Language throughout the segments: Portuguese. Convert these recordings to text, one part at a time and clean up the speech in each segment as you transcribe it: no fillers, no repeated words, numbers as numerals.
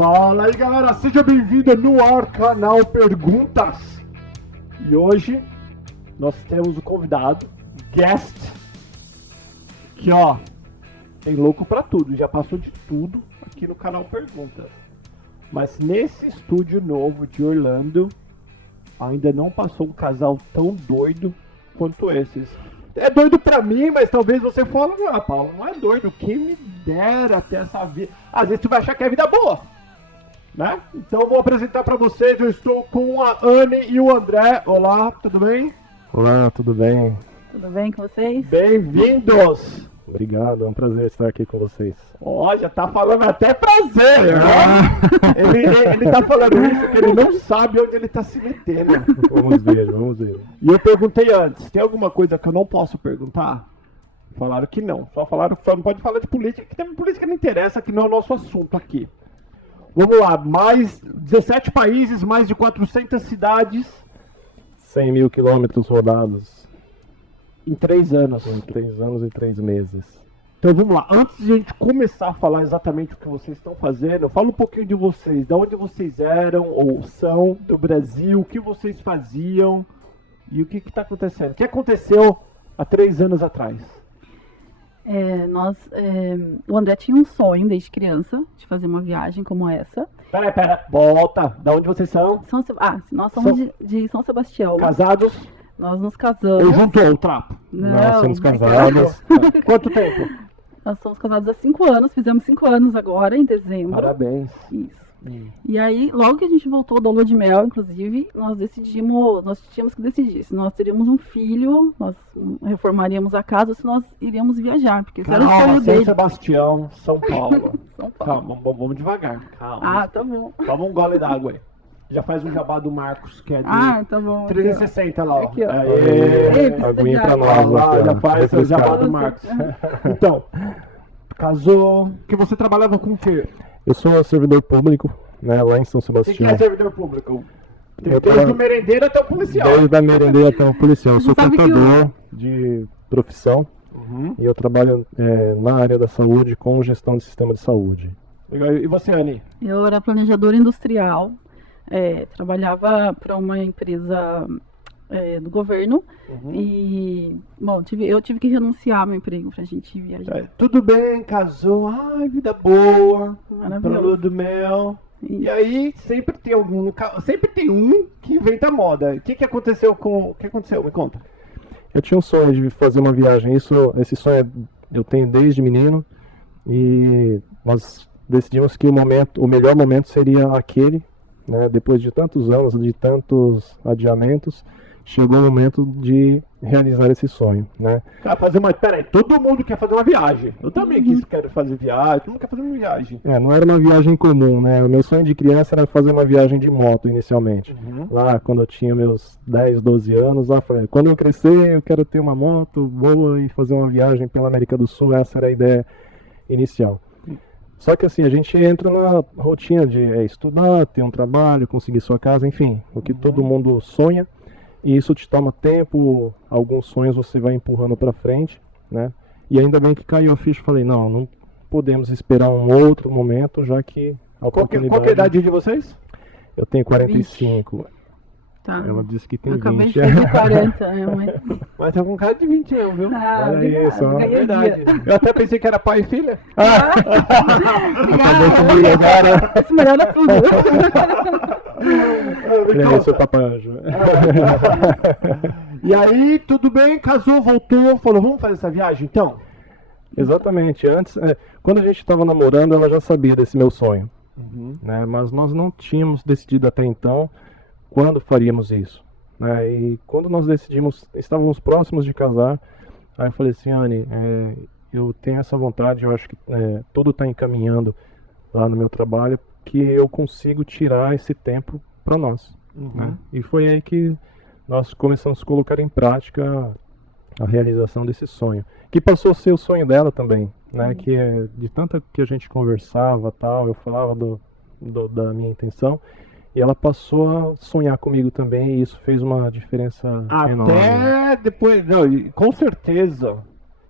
Fala aí, galera, seja bem-vindo no ar, canal Perguntas. E hoje nós temos o convidado, guest, que ó, tem louco pra tudo, já passou de tudo aqui no canal Perguntas. Mas nesse estúdio novo de Orlando, ainda não passou um casal tão doido quanto esses. É doido pra mim, mas talvez você fale, ah, Paulo, não é doido, quem me dera ter essa vida. Às vezes tu vai achar que é vida boa, né? Então eu vou apresentar pra vocês, eu estou com a Anne e o André. Olá, tudo bem? Olá, tudo bem? Tudo bem com vocês? Bem-vindos! Obrigado, é um prazer estar aqui com vocês. Ó, já tá falando até prazer, né? Ele tá falando isso porque ele não sabe onde ele tá se metendo. Vamos ver. E eu perguntei antes, tem alguma coisa que eu não posso perguntar? Falaram que não. Só falaram que só não pode falar de política, que tem política que não interessa, que não é o nosso assunto aqui. Vamos lá, mais 17 países, mais de 400 cidades 100 mil quilômetros rodados em 3 anos. em 3 anos e 3 meses. Então vamos lá, antes de a gente começar a falar exatamente o que vocês estão fazendo, fala um pouquinho de vocês, de onde vocês eram ou são, do Brasil, o que vocês faziam e o que está acontecendo. O que aconteceu há 3 anos atrás? O André tinha um sonho desde criança de fazer uma viagem como essa. Pera, volta, da onde vocês são? Nós somos de São Sebastião. Casados? Nós nos casamos. Eu juntou o trapo. Nós somos casados. Quanto tempo? Nós somos casados há 5 anos, fizemos 5 anos agora, em dezembro. Parabéns. Isso. E aí, logo que a gente voltou da lua de mel, inclusive, nós tínhamos que decidir se nós teríamos um filho, nós reformaríamos a casa ou se nós iríamos viajar, porque isso era o sonho São dele. Sebastião, São Paulo. São Paulo. Calma, vamos devagar. Calma. Tá bom. Toma um gole d'água aí. Já faz um jabá do Marcos, que é de Tá bom. 360 lá, ó. Aqui, ó. Aê. Aguinha pra Lá, nós, já faz o jabá do Nossa. Marcos. Então, casou, que você trabalhava com o quê? Eu sou servidor público, né, lá em São O que Sebastião. é servidor público? Eu Desde tra- o merendeiro até o policial. Desde a merendeira até o policial. Eu sou Sabe que contador de profissão Uhum. e eu trabalho na área da saúde com gestão de sistema de saúde. Legal. E você, Anne? Eu era planejadora industrial, trabalhava para uma empresa do governo e, bom, eu tive que renunciar ao meu emprego pra gente viajar. Tudo bem, casou, ai, vida boa, Maravilhoso. pra lua do mel. E aí sempre tem um que inventa moda. O que aconteceu o que aconteceu? Me conta. Eu tinha um sonho de fazer uma viagem. Esse sonho eu tenho desde menino e nós decidimos que o melhor momento seria aquele, né? Depois de tantos anos, de tantos adiamentos, chegou o momento de realizar esse sonho, né? Cara, peraí, todo mundo quer fazer uma viagem. Eu também quero fazer viagem, todo mundo quer fazer uma viagem. Não era uma viagem comum, né? O meu sonho de criança era fazer uma viagem de moto inicialmente. Lá quando eu tinha meus 10, 12 anos, lá falei, quando eu crescer eu quero ter uma moto boa e fazer uma viagem pela América do Sul, essa era a ideia inicial. Só que assim, a gente entra na rotina de estudar, ter um trabalho, conseguir sua casa, enfim, o que todo mundo sonha. E isso te toma tempo, alguns sonhos você vai empurrando para frente, né? E ainda bem que caiu a ficha, falei, não podemos esperar um outro momento, já que a oportunidade... Qual que é a idade de vocês? Eu tenho 45. Tá. Ela disse que tem Eu acabei 20. de fazer 40, mas... Mas tá com cara de 20 anos, viu? Ah, Olha isso, ó. É ganhei verdade. dia. Eu até pensei que era pai e filha. Acabou comigo agora. Isso melhora tudo. É, seu papai anjo. E aí, tudo bem, casou, voltou, falou, vamos fazer essa viagem então? Exatamente. Antes, quando a gente estava namorando, ela já sabia desse meu sonho, né? Mas nós não tínhamos decidido até então quando faríamos isso, né? E quando nós decidimos, estávamos próximos de casar, aí eu falei assim, Anne, eu tenho essa vontade, eu acho que tudo está encaminhando lá no meu trabalho, que eu consigo tirar esse tempo para nós, né? E foi aí que nós começamos a colocar em prática a realização desse sonho, que passou a ser o sonho dela também, né? Que de tanto que a gente conversava, tal, eu falava da minha intenção, e ela passou a sonhar comigo também, e isso fez uma diferença enorme. Até depois, não, com certeza.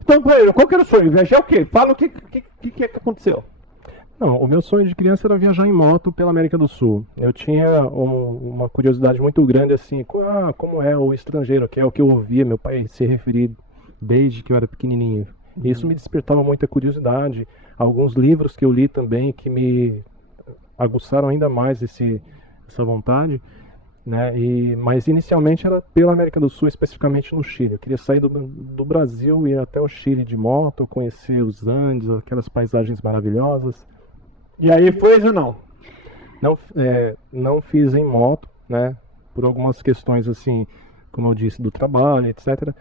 Então, qual que era o sonho? Viajar o quê? Fala o que aconteceu. Não, o meu sonho de criança era viajar em moto pela América do Sul. Eu tinha uma curiosidade muito grande, assim, como é o estrangeiro, que é o que eu ouvia meu pai se referir desde que eu era pequenininho. E isso me despertava muita curiosidade. Alguns livros que eu li também que me aguçaram ainda mais essa vontade, né? Mas inicialmente era pela América do Sul, especificamente no Chile. Eu queria sair do Brasil e ir até o Chile de moto, conhecer os Andes, aquelas paisagens maravilhosas. E aí foi ou não? Não fiz em moto, né? Por algumas questões assim, como eu disse, do trabalho, etc.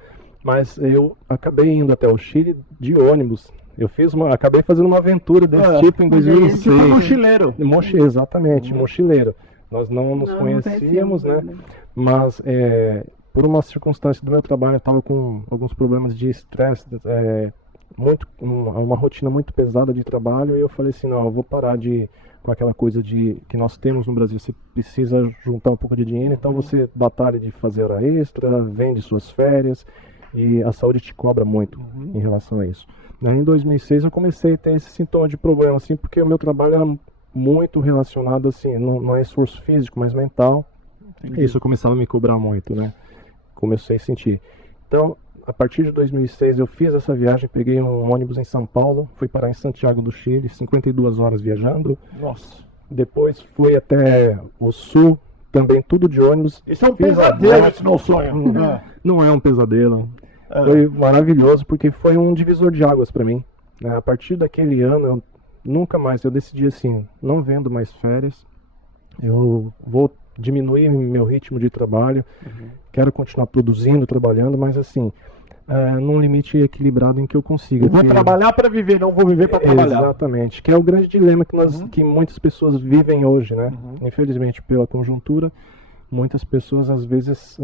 Mas eu acabei indo até o Chile de ônibus. Acabei fazendo uma aventura desse tipo em 2006. Tipo mochileiro. Exatamente, mochileiro. Nós não nos conhecíamos, né? Mas por uma circunstância do meu trabalho, eu estava com alguns problemas de estresse, uma rotina muito pesada de trabalho, e eu falei assim, não, eu vou parar com aquela coisa que nós temos no Brasil, você precisa juntar um pouco de dinheiro, então você batalha de fazer hora extra, vende suas férias, e a saúde te cobra muito em relação a isso. Em 2006 eu comecei a ter esse sintoma de problema, assim, porque o meu trabalho era muito relacionado, assim, não é esforço físico, mas mental. Entendi. Isso começava a me cobrar muito, né? Comecei a sentir. Então, a partir de 2006 eu fiz essa viagem, peguei um ônibus em São Paulo, fui parar em Santiago do Chile, 52 horas viajando. Nossa. Depois fui até o sul, também tudo de ônibus. Isso é um pesadelo, esse meu sonho. Não é um pesadelo. Foi maravilhoso, porque foi um divisor de águas para mim. A partir daquele ano, eu decidi assim, não vendo mais férias, eu vou diminuir meu ritmo de trabalho, quero continuar produzindo, trabalhando, mas assim, num limite equilibrado em que eu consiga. Eu vou trabalhar para viver, não vou viver para trabalhar. Exatamente, que é o grande dilema que muitas pessoas vivem hoje, né? Infelizmente, pela conjuntura, muitas pessoas às vezes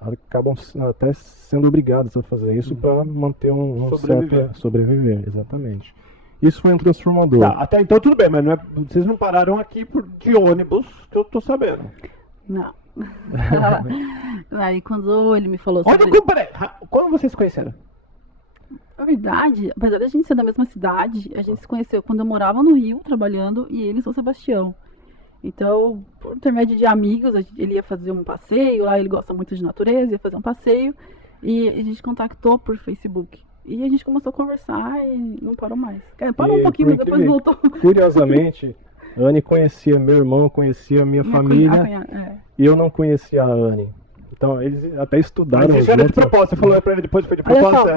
acabam até sendo obrigadas a fazer isso para manter certo sobreviver, exatamente. Isso foi um transformador. Tá, até então tudo bem, mas vocês não pararam aqui de ônibus, que eu tô sabendo. Não. Aí quando ele me falou Peraí, quando vocês se conheceram? Na verdade, apesar de a gente ser da mesma cidade, a gente se conheceu quando eu morava no Rio, trabalhando, e ele em São Sebastião. Então, por intermédio de amigos, ele ia fazer um passeio, lá ele gosta muito de natureza, ia fazer um passeio, e a gente contactou por Facebook. E a gente começou a conversar e não parou mais. Parou um pouquinho, mas depois voltou. Curiosamente, a Anne conhecia meu irmão, conhecia a minha família, e eu não conhecia a Anne. Então, eles até estudaram. Mas isso era de propósito, você falou pra ele depois, foi de propósito.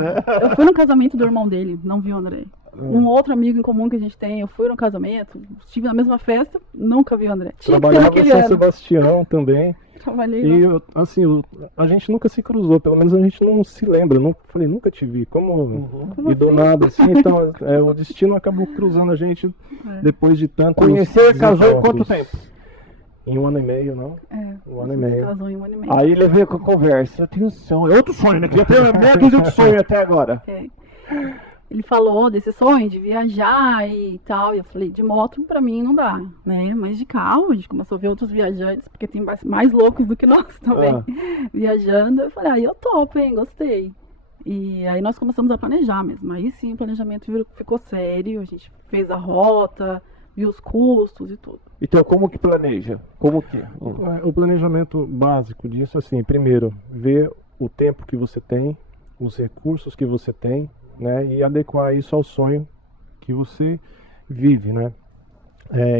Eu fui no casamento do irmão dele, não vi o André. Um outro amigo em comum que a gente tem, eu fui no casamento, estive na mesma festa, nunca vi o André. Trabalhava em São Sebastião também. Trabalhei. E a gente nunca se cruzou, pelo menos a gente não se lembra. Falei, nunca te vi. E do nada, assim, então o destino acabou cruzando a gente depois de tanto. Conheceu e casou em quanto tempo? Em 1 ano e meio, não? Um ano e meio. Casou em 1 ano e meio. Aí ele veio com a conversa. Eu tenho um sonho. É outro sonho, né? Que já tem meia dúzia de sonho até agora. Ele falou desse sonho de viajar e tal. E eu falei, de moto pra mim não dá, né? Mas de carro, a gente começou a ver outros viajantes, porque tem mais loucos do que nós também viajando. Eu falei, eu topo, hein? Gostei. E aí nós começamos a planejar mesmo. Aí sim, o planejamento ficou sério. A gente fez a rota, viu os custos e tudo. Então, como que planeja? Como que? O planejamento básico disso, assim, primeiro, ver o tempo que você tem, os recursos que você tem, né, e adequar isso ao sonho que você vive, né.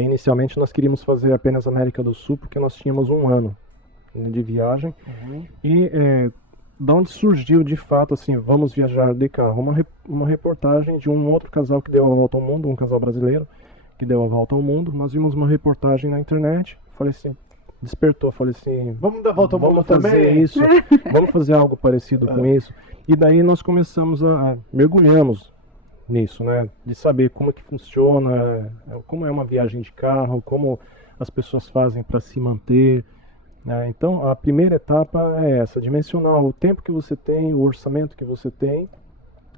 Inicialmente nós queríamos fazer apenas América do Sul, porque nós tínhamos 1 ano de viagem, e da onde surgiu de fato, assim, vamos viajar de carro, uma reportagem de um outro casal que deu a volta ao mundo, um casal brasileiro, que deu a volta ao mundo. Nós vimos uma reportagem na internet, falei assim, despertou, falei assim, vamos dar a volta ao mundo fazer também? Isso, vamos fazer algo parecido com isso. E daí nós começamos mergulhamos nisso, né, de saber como é que funciona, como é uma viagem de carro, como as pessoas fazem para se manter, né? Então a primeira etapa é essa, dimensionar o tempo que você tem, o orçamento que você tem,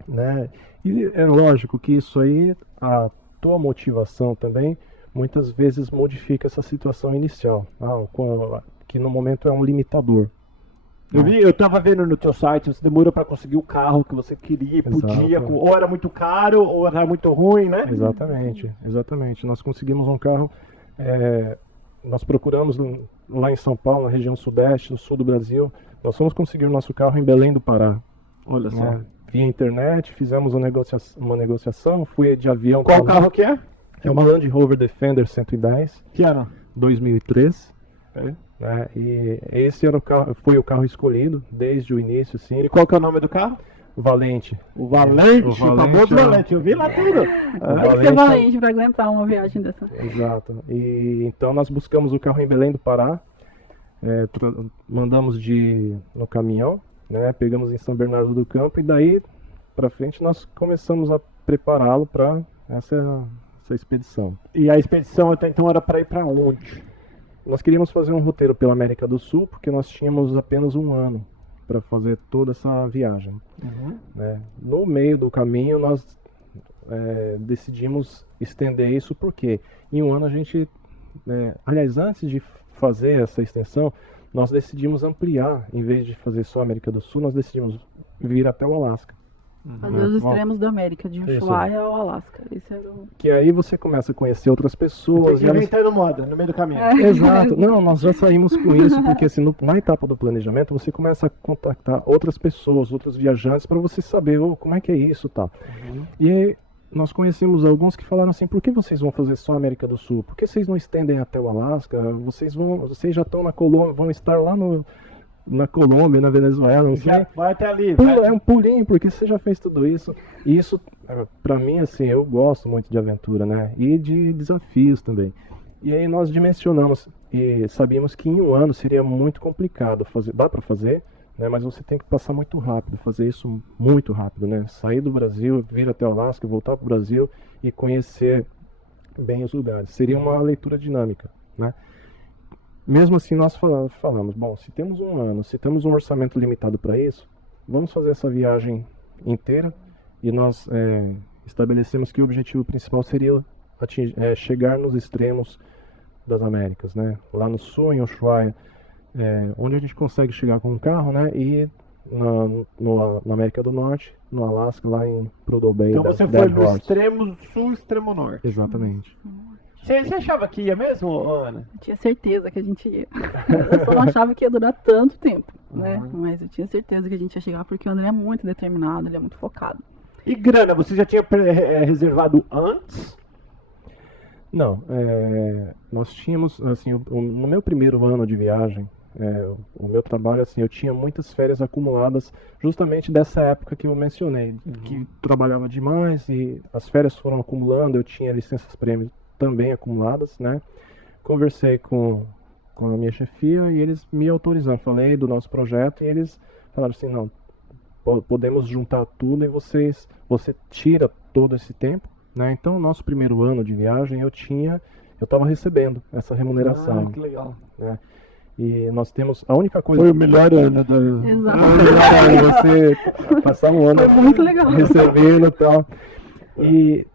né, e é lógico que isso aí, a tua motivação também muitas vezes modifica essa situação inicial, que no momento é um limitador, Eu tava vendo no teu site, você demorou para conseguir o carro que você queria, podia, Exato. ou era muito caro, ou era muito ruim, né? Exatamente. Nós conseguimos um carro, nós procuramos lá em São Paulo, na região sudeste, no sul do Brasil, nós fomos conseguir o nosso carro em Belém do Pará. Olha só. Né? Via internet, fizemos uma negociação, fui de avião. Qual carro que é? É uma Land Rover Defender 110, Que ano? 2003. Né? E esse era foi o carro escolhido desde o início, E assim, qual que é o nome do carro? Valente. O Valente, O o famoso Valente, eu vi lá tudo. Tem que ser valente pra aguentar uma viagem dessa. Exato. E então nós buscamos o carro em Belém do Pará, mandamos no caminhão, né? Pegamos em São Bernardo do Campo e daí para frente nós começamos a prepará-lo para essa expedição. E a expedição até então era para ir para onde? Nós queríamos fazer um roteiro pela América do Sul porque nós tínhamos apenas um ano para fazer toda essa viagem. Né? No meio do caminho nós decidimos estender isso porque em um ano a gente, aliás, antes de fazer essa extensão, nós decidimos ampliar, em vez de fazer só a América do Sul, nós decidimos vir até o Alasca. Fazer os extremos da América, de Ushuaia ao Alasca. Esse era o... Que aí você começa a conhecer outras pessoas. Tem que inventando moda no meio do caminho. Exato. Não, nós já saímos com isso, porque assim, na etapa do planejamento você começa a contactar outras pessoas, outros viajantes, para você saber como é que é isso e tal. E aí nós conhecemos alguns que falaram assim, por que vocês vão fazer só a América do Sul? Por que vocês não estendem até o Alasca? Vocês já estão na Colômbia, vão estar lá na Colômbia, na Venezuela, não sei. Vai até ali. É um pulinho, porque você já fez tudo isso. E isso, pra mim, assim, eu gosto muito de aventura, né? E de desafios também. E aí nós dimensionamos e sabíamos que em um ano seria muito complicado fazer. Dá pra fazer, né? Mas você tem que passar muito rápido, fazer isso muito rápido, né? Sair do Brasil, vir até o Alasca, voltar pro Brasil e conhecer bem os lugares. Seria uma leitura dinâmica, né? Mesmo assim, nós falamos, bom, se temos um ano, se temos um orçamento limitado para isso, vamos fazer essa viagem inteira e nós estabelecemos que o objetivo principal seria chegar nos extremos das Américas, né? Lá no sul, em Ushuaia, onde a gente consegue chegar com um carro, né? E na América do Norte, no Alasca, lá em Prudhoe Bay. Então você foi do extremo sul, extremo norte. Exatamente. Você achava que ia mesmo, Ana? Eu tinha certeza que a gente ia. Eu só não achava que ia durar tanto tempo, né? Mas eu tinha certeza que a gente ia chegar porque o André é muito determinado, ele é muito focado. E grana, você já tinha reservado antes? Não, nós tínhamos, assim, no meu primeiro ano de viagem, o meu trabalho, assim, eu tinha muitas férias acumuladas justamente dessa época que eu mencionei, que trabalhava demais e as férias foram acumulando, eu tinha licenças prêmio também acumuladas, né? Conversei com a minha chefia e eles me autorizaram, falei do nosso projeto e eles falaram assim, não, podemos juntar tudo e você tira todo esse tempo, né? Então, o nosso primeiro ano de viagem eu estava recebendo essa remuneração. Ah, que legal. Né? E nós temos a única coisa. Foi o melhor ano da. Exato. Você passar um ano Foi muito legal. recebendo e tal. E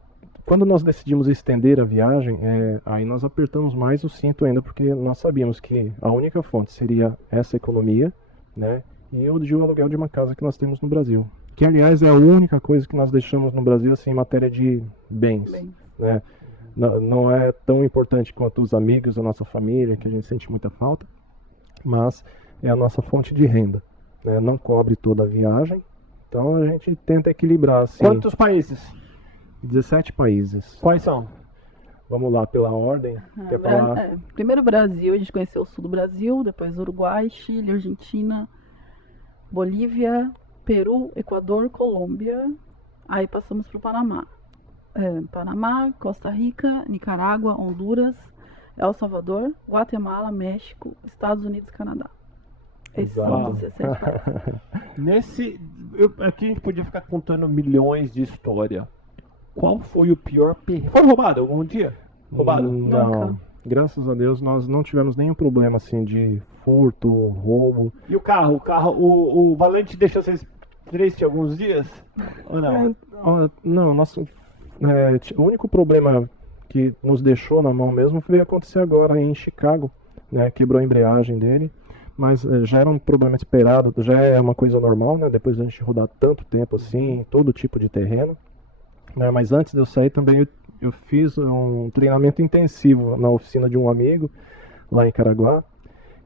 quando nós decidimos estender a viagem, aí nós apertamos mais o cinto ainda, porque nós sabíamos que a única fonte seria essa economia, né? E o aluguel de uma casa que nós temos no Brasil. Que, aliás, é a única coisa que nós deixamos no Brasil, assim, em matéria de bens, né? Não é tão importante quanto os amigos da nossa família, que a gente sente muita falta, mas é a nossa fonte de renda, né? Não cobre toda a viagem, então a gente tenta equilibrar, assim. Quantos países? 17 países. Quais são? Vamos lá pela ordem. Quer falar? Primeiro Brasil, a gente conheceu o sul do Brasil, depois Uruguai, Chile, Argentina, Bolívia, Peru, Equador, Colômbia. Aí passamos para o Panamá. Panamá, Costa Rica, Nicarágua, Honduras, El Salvador, Guatemala, México, Estados Unidos e Canadá. Esses são os 17 países. Aqui a gente podia ficar contando milhões de história. Qual foi o pior perrengue? Foi roubado algum dia? Roubado? Não. Graças a Deus nós não tivemos nenhum problema assim de furto, roubo. E o carro? O Valente deixou vocês tristes alguns dias? Ou não? Não, o único problema que nos deixou na mão mesmo veio acontecer agora em Chicago, né? Quebrou a embreagem dele. mas já era um problema esperado, já é uma coisa normal, né? Depois de a gente rodar tanto tempo assim, em todo tipo de terreno. Né? Mas antes de eu sair também eu fiz um treinamento intensivo na oficina de um amigo lá em Caraguá.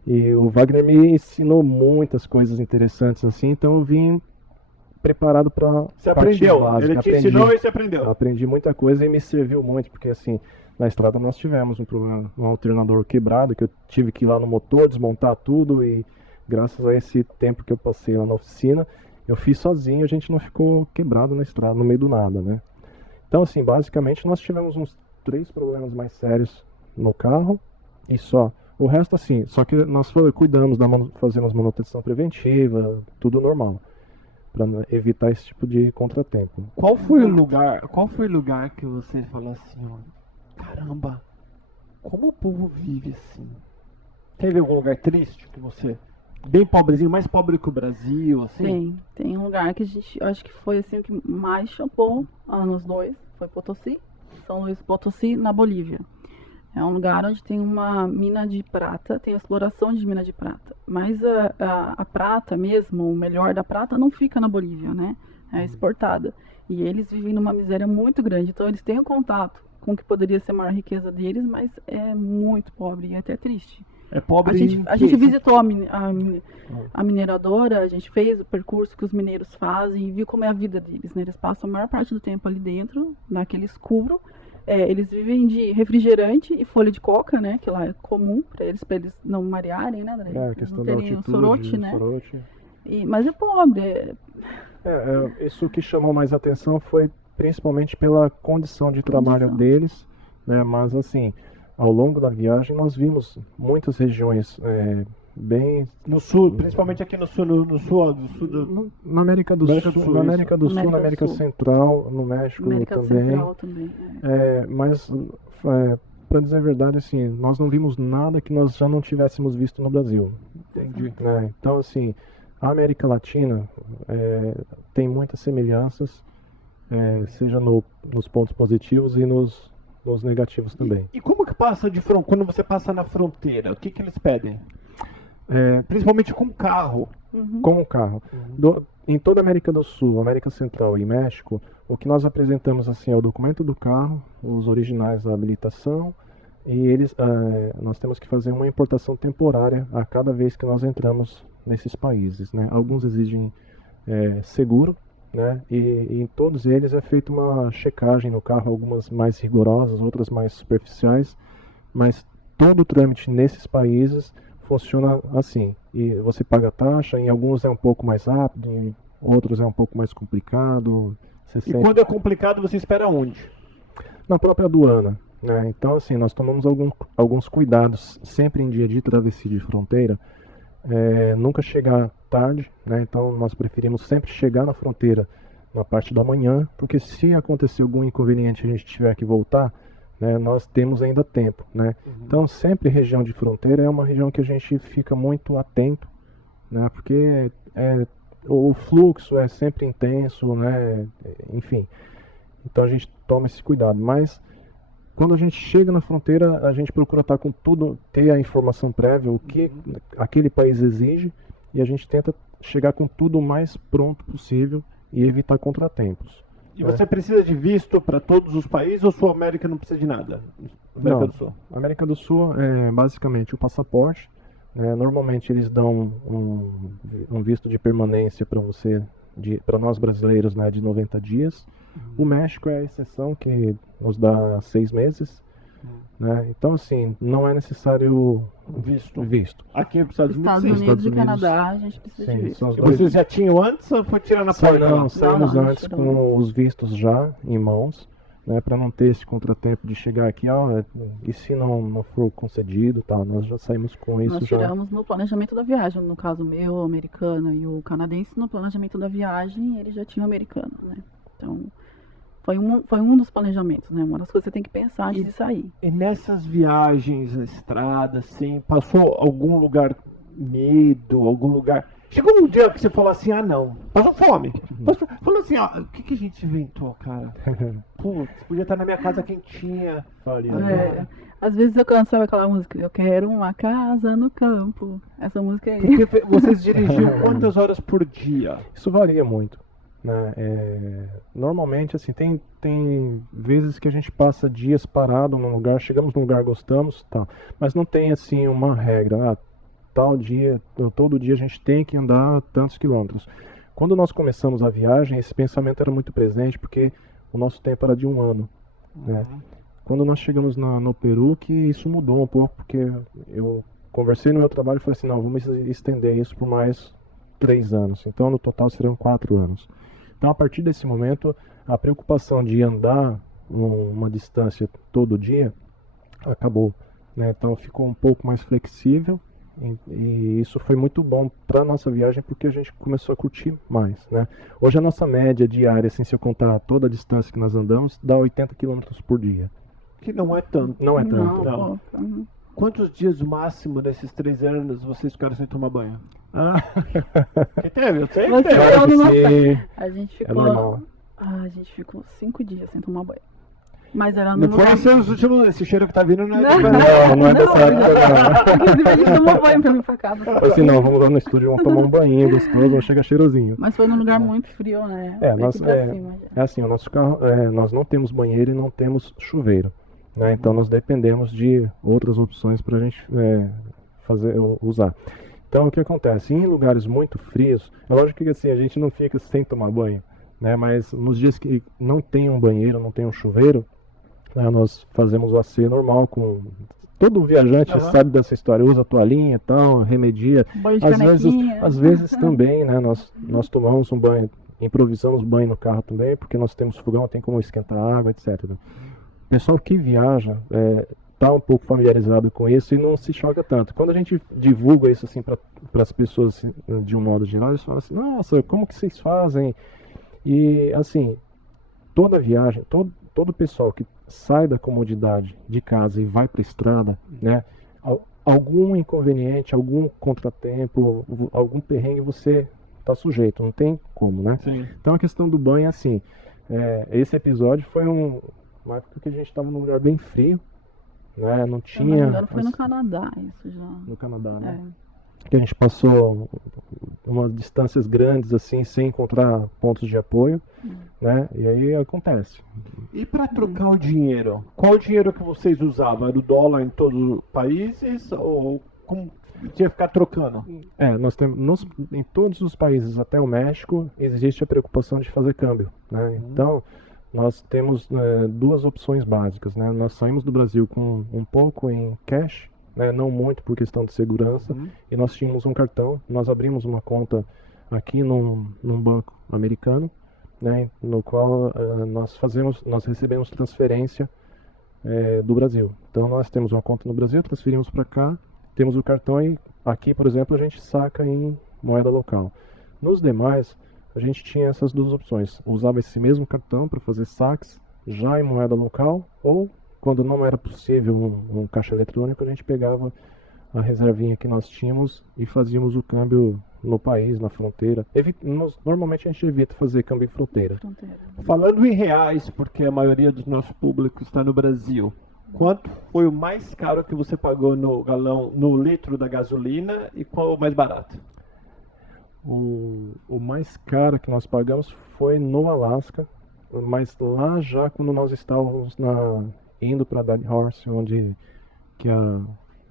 E o Wagner me ensinou muitas coisas interessantes assim, então eu vim preparado para Você aprendeu, ele te ensinou e você aprendeu. Eu aprendi muita coisa e me serviu muito, porque assim, na estrada nós tivemos um problema, um alternador quebrado, que eu tive que ir lá no motor, desmontar tudo, e graças a esse tempo que eu passei lá na oficina, eu fiz sozinho, a gente não ficou quebrado na estrada, no meio do nada, né? Então assim, basicamente nós tivemos uns 3 problemas mais sérios no carro, e só. O resto assim, só que nós cuidamos, fazemos manutenção preventiva, tudo normal, para evitar esse tipo de contratempo. Qual foi o lugar que você falou assim, ó, caramba, como o povo vive assim? Teve algum lugar triste que você, bem pobrezinho, mais pobre que o Brasil, assim? Tem um lugar que a gente, acho que foi assim o que mais chocou nos dois, foi Potosí, São Luís Potosí, na Bolívia. É um lugar onde tem uma mina de prata, tem exploração de mina de prata. Mas a prata mesmo, o melhor da prata, não fica na Bolívia, né? É exportada. E eles vivem numa miséria muito grande. Então eles têm o contato com o que poderia ser a maior riqueza deles, mas é muito pobre e até triste. É pobre. A gente visitou a mineradora, a gente fez o percurso que os mineiros fazem e viu como é a vida deles, né? Eles passam a maior parte do tempo ali dentro, naquele escuro. Eles vivem de refrigerante e folha de coca, né? Que lá é comum para eles não marearem, né? A questão não da terem altitude, sorote, né? Sorote. Mas é pobre. Isso que chamou mais atenção foi principalmente pela condição de trabalho deles, né? Mas assim, ao longo da viagem nós vimos muitas regiões bem no sul, principalmente aqui no sul, na América do Sul, na América do Sul, na América Central, no México também. Mas para dizer a verdade, assim, nós não vimos nada que nós já não tivéssemos visto no Brasil. Entendi. Né? Então, assim, a América Latina tem muitas semelhanças, seja nos pontos positivos e nos negativos também. E como que passa quando você passa na fronteira? O que eles pedem? Principalmente com carro. Com o carro. Em toda a América do Sul, América Central e México, o que nós apresentamos assim é o documento do carro, os originais da habilitação, e nós temos que fazer uma importação temporária a cada vez que nós entramos nesses países, né? Alguns exigem seguro, né? E em todos eles é feita uma checagem no carro, algumas mais rigorosas, outras mais superficiais, mas todo o trâmite nesses países funciona assim, e você paga a taxa, em alguns é um pouco mais rápido, em outros é um pouco mais complicado. Quando é complicado, você espera onde? Na própria aduana, né? Então assim, nós tomamos alguns cuidados, sempre em dia de travessia de fronteira, nunca chegar tarde, né? Então nós preferimos sempre chegar na fronteira na parte da manhã, porque se acontecer algum inconveniente e a gente tiver que voltar, né, nós temos ainda tempo, né? Então sempre região de fronteira é uma região que a gente fica muito atento, né? Porque o fluxo é sempre intenso, né? Enfim, então a gente toma esse cuidado. Mas quando a gente chega na fronteira, a gente procura estar com tudo, ter a informação prévia, o que aquele país exige, e a gente tenta chegar com tudo o mais pronto possível e evitar contratempos. E você precisa de visto para todos os países ou sua América não precisa de nada? América do Sul. América do Sul é basicamente o passaporte. Normalmente eles dão um visto de permanência para você, para nós brasileiros, né, de 90 dias. O México é a exceção, que nos dá 6 meses. Né? Então, assim, não é necessário visto. Aqui nos Estados Unidos e Canadá a gente precisa de visto. Vocês já tinham antes ou foi tirar na porta? Não, saímos antes com os vistos já em mãos, né, para não ter esse contratempo de chegar aqui, e se não for concedido, tal, nós já saímos com isso. Nós tiramos no planejamento da viagem, no caso meu, o americano e o canadense, no planejamento da viagem, eles já tinham americano, né? Então, foi um dos planejamentos, né? Uma das coisas que você tem que pensar antes de sair. E nessas viagens na estrada, assim, passou algum lugar medo, algum lugar... Chegou um dia que você falou assim, não, passou fome. Falou assim, o que a gente inventou, cara? putz, podia estar na minha casa quentinha. Faria. É. Às vezes eu canto, sabe aquela música? Eu quero uma casa no campo. Essa música aí. Porque vocês dirigiam quantas horas por dia? Isso varia muito, né? Normalmente, assim, tem vezes que a gente passa dias parado num lugar, chegamos num lugar, gostamos, tal, mas não tem, assim, uma regra. Tal dia, todo dia a gente tem que andar tantos quilômetros. Quando nós começamos a viagem, esse pensamento era muito presente, porque o nosso tempo era de 1 ano, né? Quando nós chegamos no Peru, que isso mudou um pouco, porque eu conversei no meu trabalho e falei assim, não, vamos estender isso por mais 3 anos. Então, no total, serão 4 anos. Então, a partir desse momento, a preocupação de andar uma distância todo dia acabou, né? Então, ficou um pouco mais flexível e isso foi muito bom para a nossa viagem, porque a gente começou a curtir mais, né? Hoje, a nossa média diária, assim, se eu contar toda a distância que nós andamos, dá 80 km por dia. Que não é tanto. Não é tanto. Não. Pô, Quantos dias máximo nesses 3 anos vocês ficaram sem tomar banho? Ah, Que teve, eu sei que Você teve. claro que Nossa. sim, A gente é ficou. normal. A gente ficou 5 dias sem tomar banho. Mas era no Não foi lugar. os últimos, esse cheiro que tá vindo não é Não. de Não é dessa época, Inclusive, a gente tomou banho pra vir pra cá. não. Assim, não, vamos lá no estúdio, vamos tomar um banho gostoso, vamos chegar cheirosinho. Mas foi num lugar muito frio, né? Daqui Nós, pra cima já. é assim, o nosso carro, nós não temos banheiro e não temos chuveiro, né? Então nós dependemos de outras opções para a gente usar. Então o que acontece? Em lugares muito frios, é lógico que assim, a gente não fica sem tomar banho, né? Mas nos dias que não tem um banheiro, não tem um chuveiro, né, nós fazemos o asseio normal com... Todo viajante sabe dessa história, usa a toalhinha e tal, remedia. Banho de Às vezes também, né, nós tomamos um banho, improvisamos banho no carro também, porque nós temos fogão, tem como esquentar água, etc. O pessoal que viaja está um pouco familiarizado com isso e não se choca tanto. Quando a gente divulga isso assim para as pessoas assim, de um modo geral, eles falam assim, nossa, como que vocês fazem? E assim, toda viagem, todo pessoal que sai da comodidade de casa e vai para a estrada, né? Algum inconveniente, algum contratempo, algum perrengue você está sujeito, não tem como, né? Sim. Então a questão do banho é assim, esse episódio foi uma época que a gente estava num lugar bem frio, né? Não Se eu não me tinha... engano, foi no Canadá, isso já. No Canadá, né? É. Que a gente passou umas distâncias grandes assim, sem encontrar pontos de apoio, né? E aí acontece. E para trocar o dinheiro? Qual o dinheiro que vocês usavam? Era o dólar em todos os países? Ou como tinha que ficar trocando? Nós temos em todos os países, até o México, existe a preocupação de fazer câmbio, né? Então, nós temos 2 opções básicas, né? Nós saímos do Brasil com um pouco em cash, né? Não muito por questão de segurança, e nós tínhamos um cartão, nós abrimos uma conta aqui num banco americano, né? No qual nós recebemos transferência do Brasil. Então nós temos uma conta no Brasil, transferimos para cá, temos o cartão e aqui, por exemplo, a gente saca em moeda local. Nos demais, a gente tinha essas 2 opções. Usava esse mesmo cartão para fazer saques já em moeda local, ou quando não era possível um caixa eletrônico, a gente pegava a reservinha que nós tínhamos e fazíamos o câmbio no país, na fronteira. Normalmente a gente evita fazer câmbio em fronteira. Falando em reais, porque a maioria do nosso público está no Brasil, quanto foi o mais caro que você pagou no galão, no litro da gasolina, e qual o mais barato? O mais caro que nós pagamos foi no Alasca, mas lá já quando nós estávamos indo para Dead Horse, que é a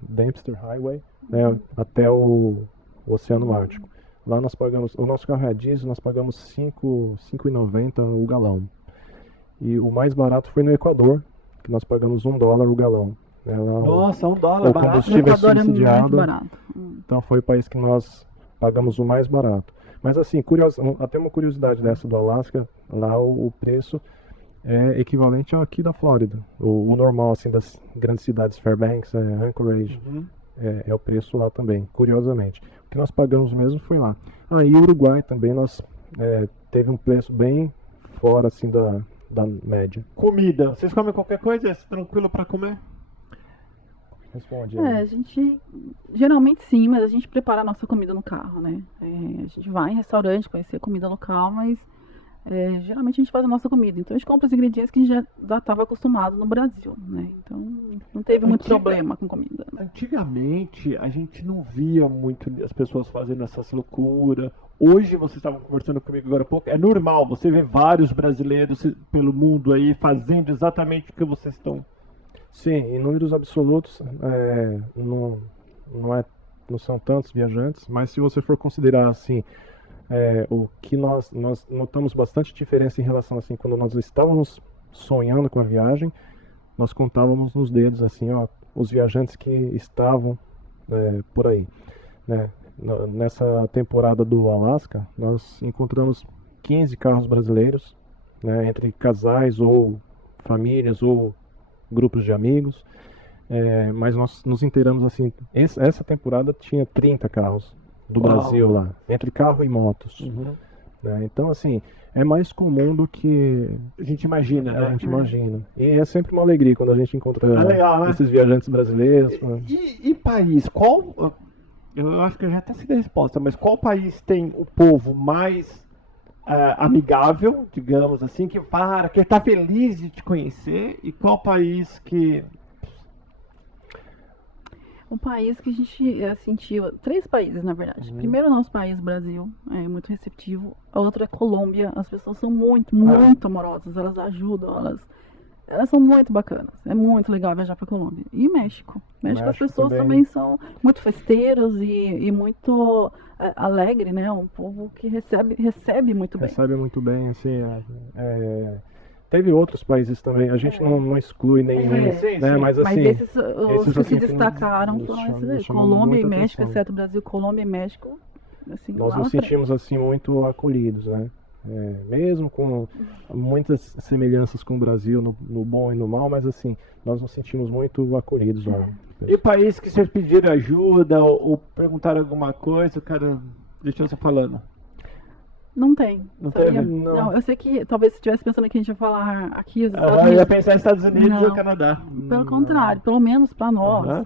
Dempster Highway, né, até o Oceano Ártico. Lá nós pagamos, o nosso carro é diesel, nós pagamos $5,90 o galão. E o mais barato foi no Equador, que nós pagamos $1 o galão. Né, lá Nossa, $1 o barato. combustível é Equador é muito subsidiado, barato. então foi o país que nós pagamos o mais barato. Mas assim, até uma curiosidade dessa do Alasca, lá o preço é equivalente ao aqui da Flórida. O normal assim das grandes cidades, Fairbanks, Anchorage, é o preço lá também, curiosamente. O que nós pagamos mesmo foi lá. E o Uruguai também nós teve um preço bem fora assim da média. Comida. Vocês comem qualquer coisa? É tranquilo para comer? Responde. A gente geralmente sim, mas a gente prepara a nossa comida no carro, né? A gente vai em restaurante conhecer a comida local, mas geralmente a gente faz a nossa comida. Então a gente compra os ingredientes que a gente já estava acostumado no Brasil, né? Então não teve muito problema com comida. Antigamente a gente não via muito as pessoas fazendo essas loucuras. Hoje, vocês estavam conversando comigo agora há pouco, é normal você ver vários brasileiros pelo mundo aí fazendo exatamente o que vocês estão. Sim, em números absolutos não são tantos viajantes, mas se você for considerar assim, o que nós notamos bastante diferença em relação assim, quando nós estávamos sonhando com a viagem, nós contávamos nos dedos assim, ó, os viajantes que estavam por aí, né? Nessa temporada do Alasca, nós encontramos 15 carros brasileiros, né, entre casais ou famílias ou grupos de amigos, mas nós nos inteiramos assim, essa temporada tinha 30 carros do Brasil lá, entre carro e motos. Né? Então assim, é mais comum do que a gente imagina, né? a gente imagina. E é sempre uma alegria quando a gente encontra legal, né? esses viajantes brasileiros. E país, qual... Eu acho que eu já até sei a resposta, mas qual país tem o povo mais amigável, digamos assim, que está feliz de te conhecer, e qual país que... Um país que a gente sentiu, 3 países na verdade. Primeiro, o nosso país, Brasil, é muito receptivo. A outra é Colômbia, as pessoas são muito, muito amorosas, elas ajudam, elas são muito bacanas. É muito legal viajar para Colômbia. E México. México as pessoas também são muito festeiras e muito alegre, né? Um povo que recebe muito bem. Recebe muito bem, assim. Teve outros países também, a gente não exclui nenhum, né? Mas assim, esses os que assim, se destacaram foram esses aí. Colômbia e México, exceto Brasil, Colômbia e México. Assim, nós nos sentimos assim muito acolhidos, né? Mesmo com muitas semelhanças com o Brasil no bom e no mal, mas assim, nós nos sentimos muito acolhidos lá. E país que vocês pediram ajuda ou perguntaram alguma coisa, o cara deixou você falando? Não tem. Não teve? Não, eu sei que talvez se estivesse pensando que a gente ia falar aqui os Estados Eu Unidos. ia pensar em Estados Unidos ou Canadá. Pelo contrário, pelo menos para nós,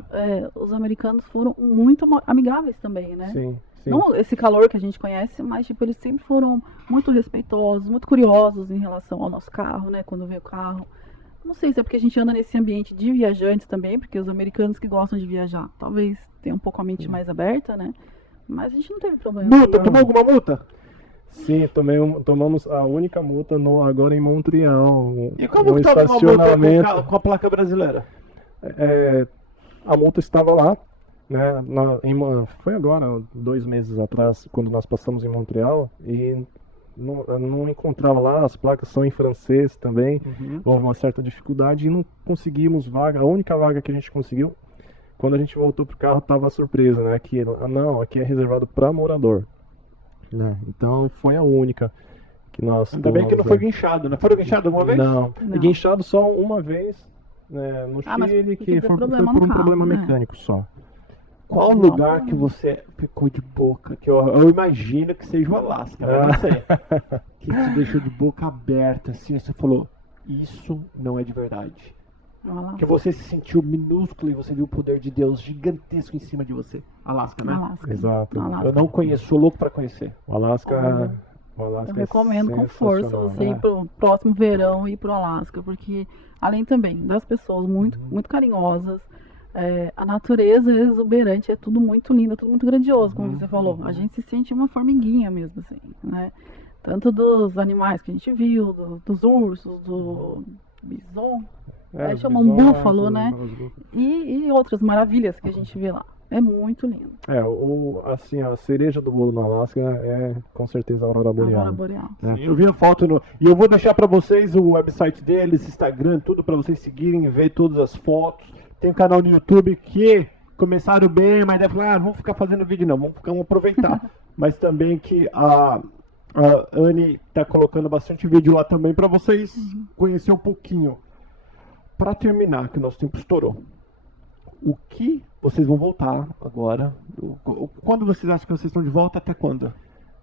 os americanos foram muito amigáveis também, né? Sim. Não esse calor que a gente conhece, mas tipo, eles sempre foram muito respeitosos, muito curiosos em relação ao nosso carro, né? Quando vem o carro. Não sei se é porque a gente anda nesse ambiente de viajantes também, porque os americanos que gostam de viajar, talvez tenham um pouco a mente mais aberta, né? Mas a gente não teve problema. Multa? Tomou alguma multa? Sim, tomamos a única multa agora em Montreal. E como que estava uma multa com a placa brasileira? A multa estava lá, né? Foi agora, 2 meses atrás, quando nós passamos em Montreal, e não encontrava lá, as placas são em francês também, houve uma certa dificuldade e não conseguimos vaga. A única vaga que a gente conseguiu, quando a gente voltou pro carro, estava a surpresa, né? Que aqui é reservado para morador. Então foi a única que nós... Ainda bem que não foi guinchado, né? Foram guinchados uma vez? Não. Guinchado só uma vez, né, no Chile, que foi por um problema mecânico só. Qual lugar que você ficou de boca? Que eu imagino que seja o Alasca, não sei. Que te deixou de boca aberta, assim, você falou, isso não é de verdade. Que você se sentiu minúsculo e você viu o poder de Deus gigantesco em cima de você. Alasca, né? Alasca. Exato. Alasca. Eu não conheço, sou louco pra conhecer. O Alasca eu recomendo com força você ir pro próximo verão e ir pro Alasca, porque além também das pessoas muito, muito carinhosas, a natureza exuberante, é tudo muito lindo, é tudo muito grandioso, como você falou. A gente se sente uma formiguinha mesmo, assim, né? Tanto dos animais que a gente viu, dos ursos, do bison, chama um búfalo, né? E outras maravilhas que a gente vê lá. É muito lindo. Assim, a cereja do bolo no Alasca é com certeza a Aurora Boreal. Aurora Boreal. Sim, eu vi a foto e eu vou deixar pra vocês o website deles, Instagram, tudo pra vocês seguirem, ver todas as fotos. Tem um canal no YouTube que começaram bem, mas deve falar, vamos ficar fazendo vídeo não, vamos aproveitar. Mas também que a Anne tá colocando bastante vídeo lá também pra vocês conhecer um pouquinho. Pra terminar, que o nosso tempo estourou. O que vocês vão voltar agora? Quando vocês acham que vocês estão de volta? Até quando?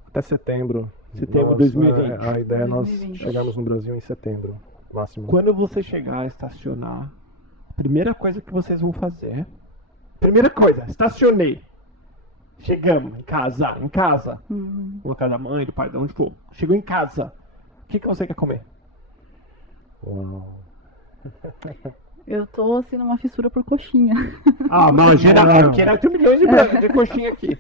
Até setembro. Setembro de 2020. A ideia é nós chegarmos no Brasil em setembro, máximo. Quando você chegar, estacionar, a primeira coisa que vocês vão fazer... Primeira coisa, estacionei. Chegamos em casa. Na casa da mãe, do pai, de onde for. Chegou em casa. que você quer comer? Uau. Eu tô assim numa fissura por coxinha. Ah, imagina, Não. tem milhões de coxinha aqui.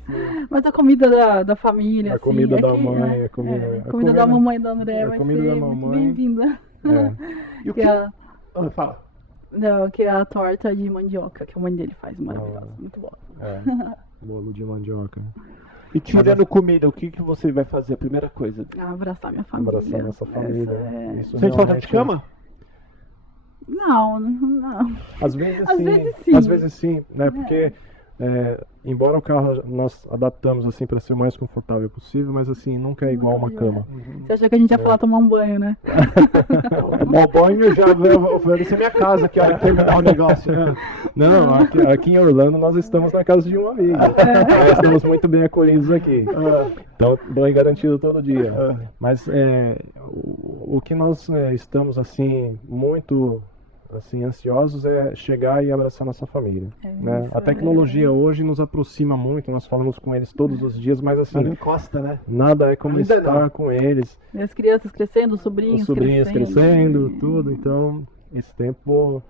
Mas a comida da família, A assim, comida da que, mãe, é, a comida- é, a comida comida- da mamãe e da André a vai comida ser da muito mamãe. bem-vinda. É. E o Que que... é a, Fala. não, que é a torta de mandioca que a mãe dele faz, maravilhosa, muito boa. É. Bolo de mandioca. E tirando comida, o que você vai fazer? A primeira coisa. Abraçar minha família. Abraçar nossa família. Essa é- Isso Sente falta realmente- de cama? Não. Às vezes Às sim. vezes sim. Às vezes sim, né? Porque embora o carro nós adaptamos assim para ser o mais confortável possível, mas assim nunca é igual uma cama. Você achou que a gente ia falar tomar um banho, né? Tomar banho, eu já vou oferecer minha casa aqui, a hora que terminar o negócio. Né? Não, aqui em Orlando nós estamos na casa de um amigo. Nós estamos muito bem acolhidos aqui. Então, banho garantido todo dia. Mas o que nós estamos assim muito assim ansiosos é chegar e abraçar nossa família. Né? isso, A tecnologia hoje nos aproxima muito, nós falamos com eles todos os dias, mas Mas não assim, encosta, né? nada é como Ainda estar não. com eles, E as crianças crescendo, os sobrinhos, os sobrinhos crescendo, tudo. Então, esse tempo.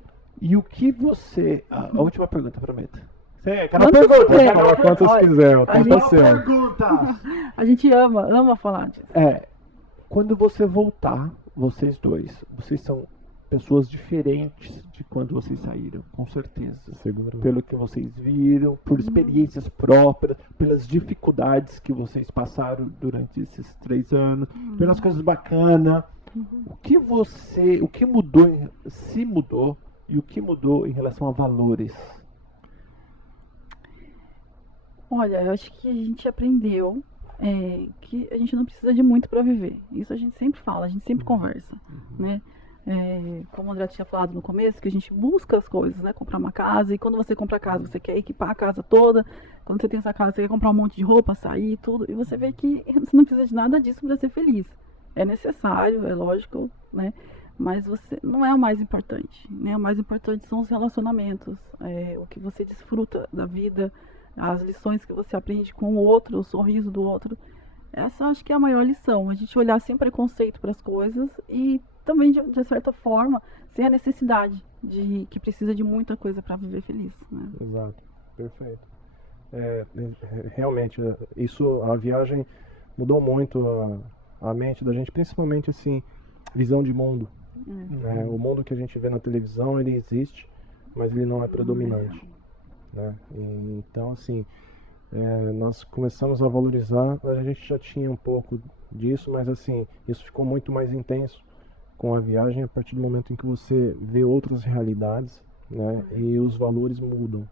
E o que você... A última pergunta, prometo. Cada Quantas pergunta. quiser. cada Fala quantas Olha, quiser, o a tempo é gente- seu. perguntas. A gente ama falar disso. Quando você voltar, vocês dois, vocês são pessoas diferentes de quando vocês saíram, com certeza. Seguro. Pelo que vocês viram, por experiências próprias, pelas dificuldades que vocês passaram durante esses 3 anos, pelas coisas bacanas. O que mudou, se mudou, e o que mudou em relação a valores? Olha, eu acho que a gente aprendeu que a gente não precisa de muito para viver. Isso a gente sempre fala, a gente sempre conversa, né? Como o André tinha falado no começo, que a gente busca as coisas, né? Comprar uma casa, e quando você compra a casa, você quer equipar a casa toda. Quando você tem essa casa, você quer comprar um monte de roupa, sair, tudo. E você vê que você não precisa de nada disso para ser feliz. É necessário, é lógico, né? Mas você não é o mais importante, né? O mais importante são os relacionamentos, o que você desfruta da vida, as lições que você aprende com o outro, o sorriso do outro. Essa acho que é a maior lição, a gente olhar sem preconceito para as coisas e também, de certa forma, sem a necessidade de que precisa de muita coisa para viver feliz, né? Exato, perfeito. Realmente, a viagem mudou muito a mente da gente, principalmente assim, visão de mundo. O mundo que a gente vê na televisão, ele existe, mas ele não é predominante. Né? Então, assim, nós começamos a valorizar, a gente já tinha um pouco disso, mas assim, isso ficou muito mais intenso com a viagem a partir do momento em que você vê outras realidades, né? E os valores mudam,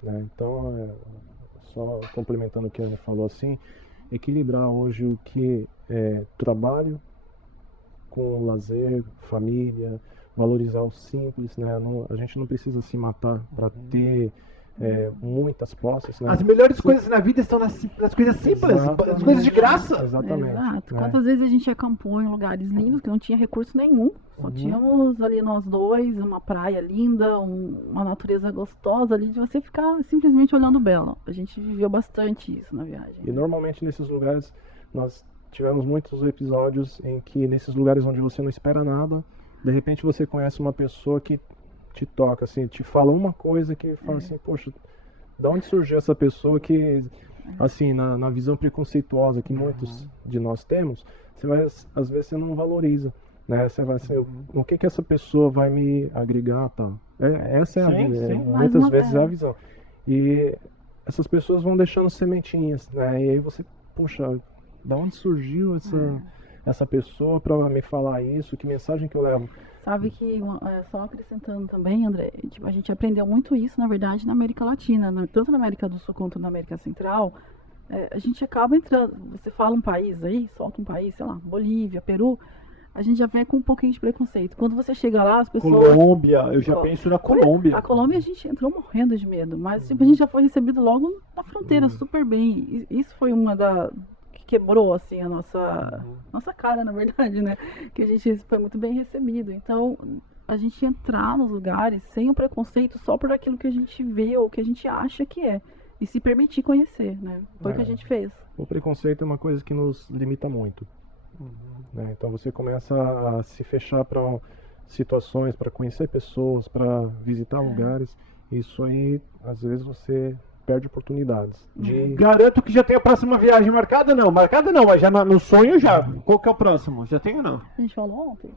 né? Então, só complementando o que a Ana falou, assim, equilibrar hoje o que é trabalho com lazer, família, valorizar o simples, né? A gente não precisa se matar para ter muitas posses, né? As melhores coisas na vida estão nas coisas simples, Exatamente. as coisas de graça. Exatamente. Exato. né? Quantas vezes a gente acampou em lugares lindos que não tinha recurso nenhum. Só tínhamos ali nós dois, uma praia linda, uma natureza gostosa ali de você ficar simplesmente olhando bela. A gente viveu bastante isso na viagem. E normalmente nesses lugares nós tivemos muitos episódios em que nesses lugares onde você não espera nada, de repente você conhece uma pessoa que te toca, assim, te fala uma coisa que fala assim, poxa, da onde surgiu essa pessoa que, assim, na visão preconceituosa que muitos de nós temos, você vai, às vezes você não valoriza, né? Você vai assim, o que essa pessoa vai me agregar, tá? Essa é a Sim, vida, sim. muitas vezes é a visão. E essas pessoas vão deixando sementinhas, né? E aí você, poxa, da onde surgiu essa pessoa para me falar isso? Que mensagem que eu levo? Sabe que, só acrescentando também, André, tipo, a gente aprendeu muito isso, na verdade, na América Latina, tanto na América do Sul quanto na América Central. A gente acaba entrando, você fala um país aí, solta um país, sei lá, Bolívia, Peru, a gente já vem com um pouquinho de preconceito. Quando você chega lá, as pessoas... Colômbia, eu já penso na Colômbia. A Colômbia a gente entrou morrendo de medo, mas tipo, a gente já foi recebido logo na fronteira, super bem. Isso foi uma que quebrou assim a nossa cara, na verdade, né? Que a gente foi muito bem recebido. Então, a gente entrar nos lugares sem o preconceito só por aquilo que a gente vê ou que a gente acha que é. E se permitir conhecer, né? Foi o que a gente fez. O preconceito é uma coisa que nos limita muito, né? Então você começa a se fechar para situações, para conhecer pessoas, para visitar lugares. Isso aí, às vezes, você perde oportunidades de... Garanto que já tem a próxima viagem marcada, não. Marcada não, mas já no sonho já. Qual que é o próximo? Já tem ou não? A gente falou ontem.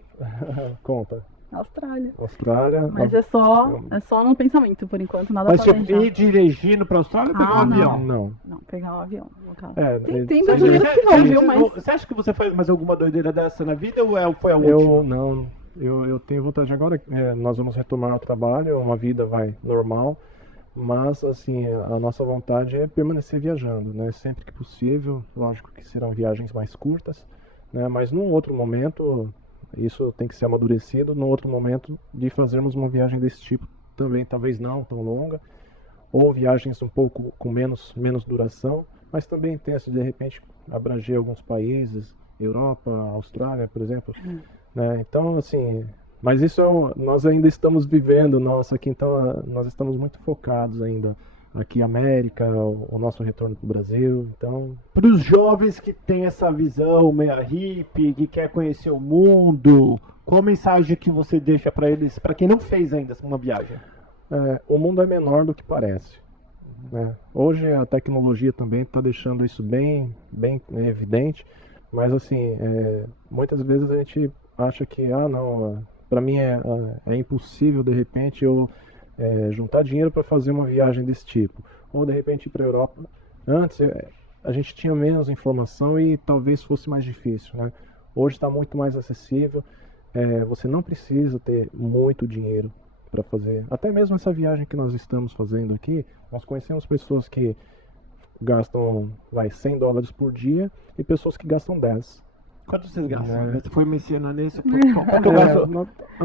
Conta. Austrália. Austrália. Mas é só no pensamento, por enquanto, nada Mas tipo, planejado. ir dirigindo pra Austrália ou pegar um avião? Não. Não, pegar um avião, no caso. Você Tem Você brasileiros que vão, viu, mas... Você acha que você faz mais alguma doideira dessa na vida ou foi a última? Eu tenho vontade agora, nós vamos retomar o trabalho, uma vida vai normal, mas assim, a nossa vontade é permanecer viajando, né? Sempre que possível, lógico que serão viagens mais curtas, né? Mas num outro momento, isso tem que ser amadurecido, num outro momento de fazermos uma viagem desse tipo também, talvez não tão longa, ou viagens um pouco com menos duração, mas também intensa, de repente abranger alguns países, Europa, Austrália, por exemplo, né? Então, assim, mas isso nós ainda estamos vivendo, aqui, então nós estamos muito focados ainda aqui América, o nosso retorno para o Brasil, então... Para os jovens que têm essa visão meio hippie, que quer conhecer o mundo, qual a mensagem que você deixa para eles, para quem não fez ainda uma viagem? O mundo é menor do que parece, né? Hoje a tecnologia também está deixando isso bem evidente, mas assim, muitas vezes a gente acha que, para mim é impossível de repente eu juntar dinheiro para fazer uma viagem desse tipo, ou de repente ir para a Europa. Antes a gente tinha menos informação e talvez fosse mais difícil, né? Hoje está muito mais acessível, você não precisa ter muito dinheiro para fazer. Até mesmo essa viagem que nós estamos fazendo aqui, nós conhecemos pessoas que gastam $100 por dia e pessoas que gastam 10. Quanto vocês gastam? É. Você foi mencionando isso? Quanto eu gasto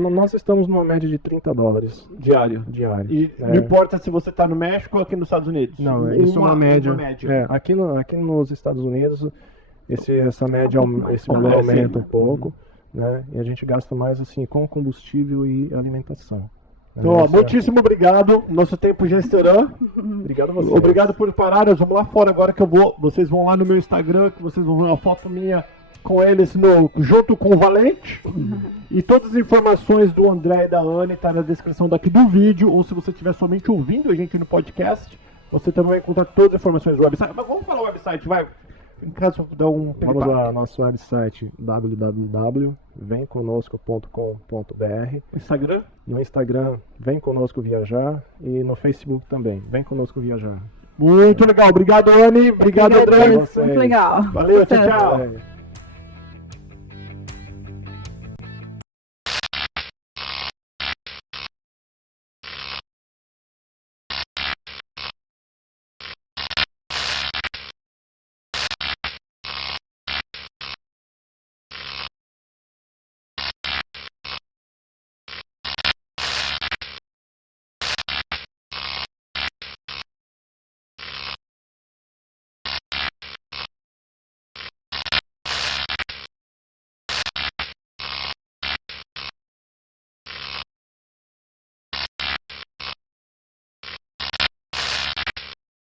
Nós estamos numa média de $30 diário? diário. E não importa se você está no México ou aqui nos Estados Unidos? Não, isso é uma média. Uma média. Aqui nos Estados Unidos, esse valor aumenta um pouco, né? E a gente gasta mais assim com combustível e alimentação. Então, muitíssimo obrigado. Nosso tempo já estourou. Obrigado a vocês. Obrigado por parar. Nós vamos lá fora agora que eu vou. Vocês vão lá no meu Instagram, que vocês vão ver uma foto minha com eles junto com o Valente. E todas as informações do André e da Anne tá na descrição daqui do vídeo. Ou se você estiver somente ouvindo a gente no podcast, você também vai encontrar todas as informações do website. Mas vamos falar o website, vai. Em caso de dar um... Vamos lá, nosso website www.vemconosco.com.br. Instagram? No Instagram, Vem Conosco Viajar. E no Facebook também, Vem Conosco Viajar. Muito legal. Obrigado, Anne. Obrigado, André. Muito legal. Valeu, tchau, Sucesso. tchau. É.